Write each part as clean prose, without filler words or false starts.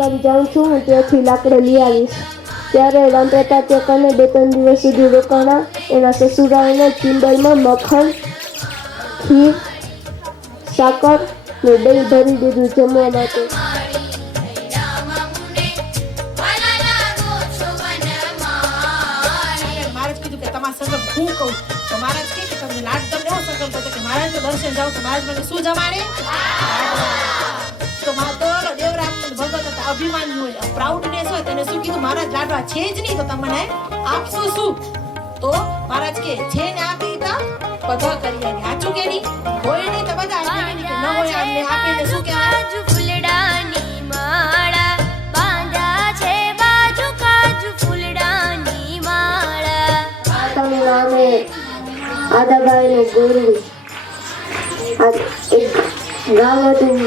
ગામ જાઉં છું, હું ત્યાંથી લાકડો લઈ આવીશ. ત્યારે રામ પ્રતાપે કને 2-3 દિવસ સુધી રોકાણા. એના સસુરાઓને ટિમ્બરમાં મખણ, ખીર, સાકર ને દહીં ભરી દીધું જમવા માટે. દર્શન જાવ તો મહારાજ મને શું જમાડે? તો માતર દેવરામ ભગત હતા, અભિમાની હોય, પ્રાઉડનેસ હોય. તેને શું કીધું? મહારાજ લાડવા છે જ નહીં તો તમને આપશો શું? તો મહારાજ કે છે ને આપી તા બધા કરી આવી. સાચું કે નહીં? હોય નહીં તો બધા આપી, ન હોય આમને આપીને શું કહેવાય? ફૂલડાની માળા બાંધા છે, બાજુ કાજુ ફૂલડાની માળા. માતાનું નામ એ આદાબાઈનું ગુરુ. એક ગામ હતું,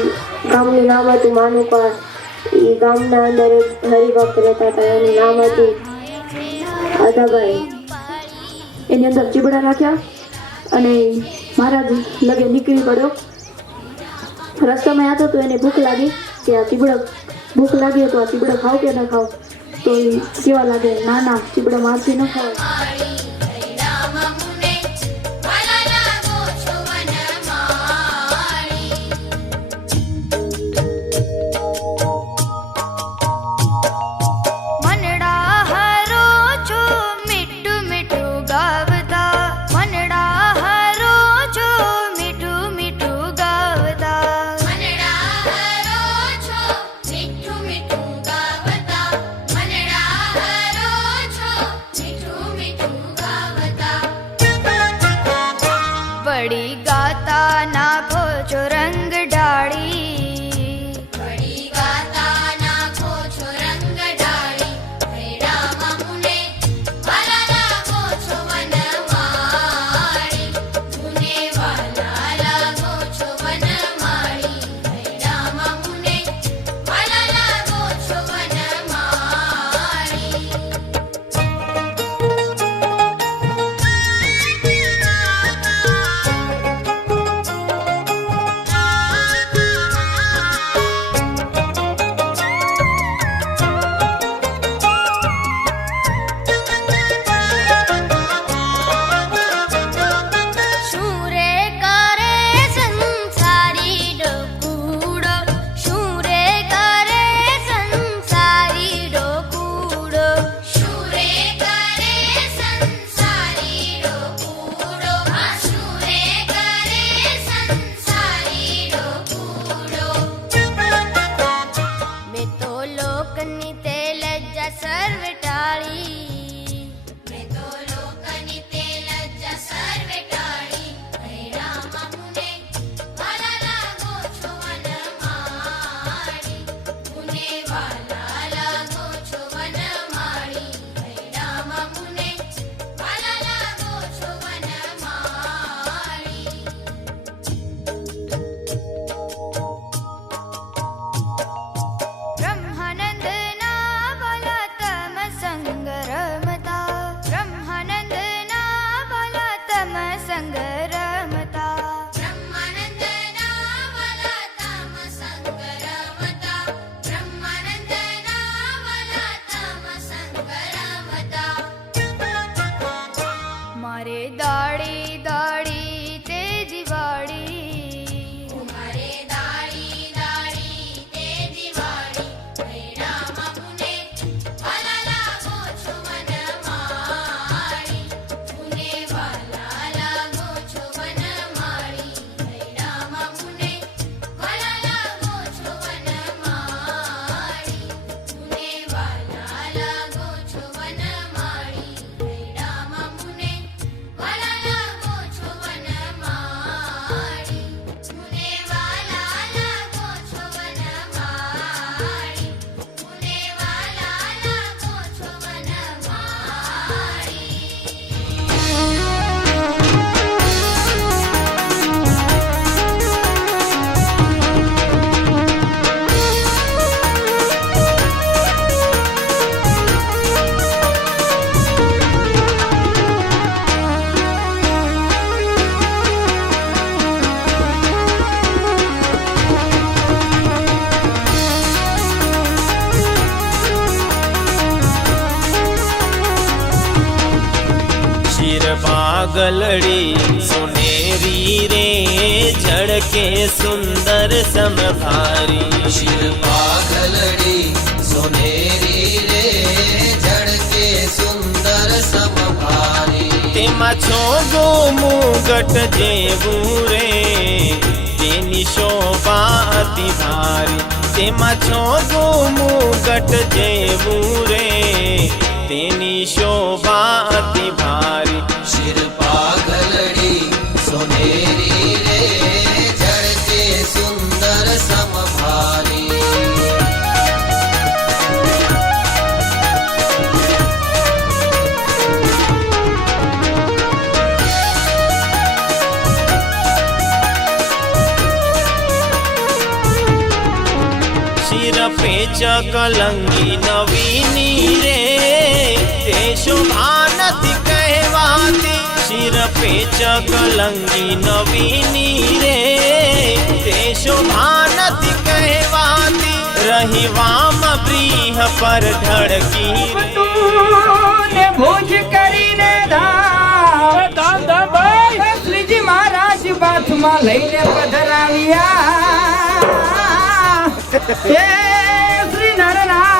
ગામનું નામ હતું માનુકા. એ ગામના અંદર એક હરિભક્ત રહેતા હતા, એનું નામ હતું આદાબાઈ. એની અંદર ચીબડા નાખ્યા અને મહારાજ લગે નીકળી પડ્યો. રસ્તામાં આવતો તો એને ભૂખ લાગી કે આ ચીબડા ભૂખ લાગી તો આ ચીબડા ખાવ કે ન ખાવ? તો એ કેવા લાગે, ના ના ચીબડા મારથી ન ખાવ. बड़ी गाता नाखो छो रंग डाड़ी, बड़ी गाता नाखो छो रंग डाड़ी. राम मुने वाला लागो छो वनमाળી, मुने वाला लागो छो वनमाળી. राम मुने वाला लागो छो वनमाળી. વાલા पागलड़ी सुनेरी रे झड़के सुंदर समभारी शिर पागलड़ी सोनेरी रे झड़के सुंदर समभारी तेमा छोगो मुगट जेवू रे तेनी शोभा अति भारी तेमा छोगो मुगट जेवू रे तेनी शोभा अति भारी शिर पागलड़ी सोनेरी रे झड़के सुंदर समभारी शिर पे चकलंगी नवीनी रे ते शोभा नति कहवाती शिर पे चकलंगी नवीनी रे ते शोभा नति कहवाती रही वाम ब्रीह पर ढड़की ને ભોજ કરીને ધામ શ્રીજી મહારાજ બાથમાં લઈને પધરાવ્યા હે શ્રી નરના